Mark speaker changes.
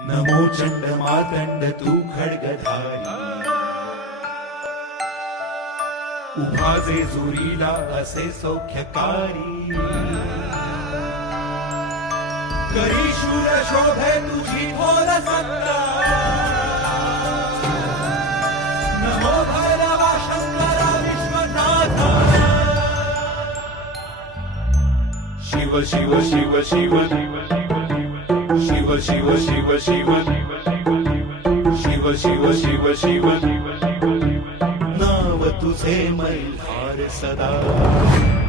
Speaker 1: नमो चंड मातंड तू खडगधारी. उभा जे जुरीला असे सौख्यकारी. करी शूर शोभे तुझी थोर सत्ता नमो भैरवा शंकरा विश्वनाथा. शिव शिव शिव शिव शिव. शिव शिव शिव शिव. शिव शिव शिव शिव. नाव तुझे मैल्हार सदा.